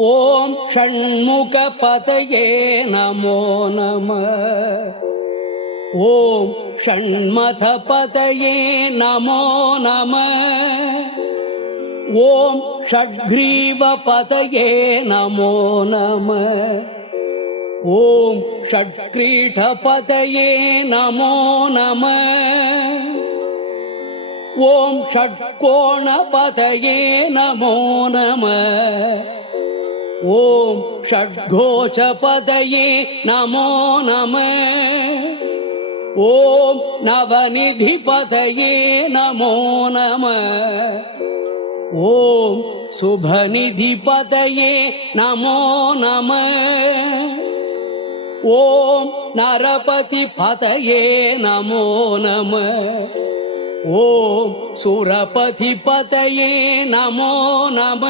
ஓம் ஷண்முகபதயே நமோ நம. ஓம் ஷண்மதபதயே நமோ நம. ஓம் ஷட்க்ரீவபதயே நமோ நம. ஓம் ஷட்க்ரீடபதயே நமோ நம. ஓம் ஷட்கோணபதயே நமோ நம. ஓம் ஷட்கோச்சபதயே நமோ நம. ஓம் நவநிதிபதயே நமோ நம. ஓம் சுபநிதிபதயே நமோ நம. ஓம் நரபதிபதயே நமோ நம. ஓம் சுரபதிபதயே நமோ நம.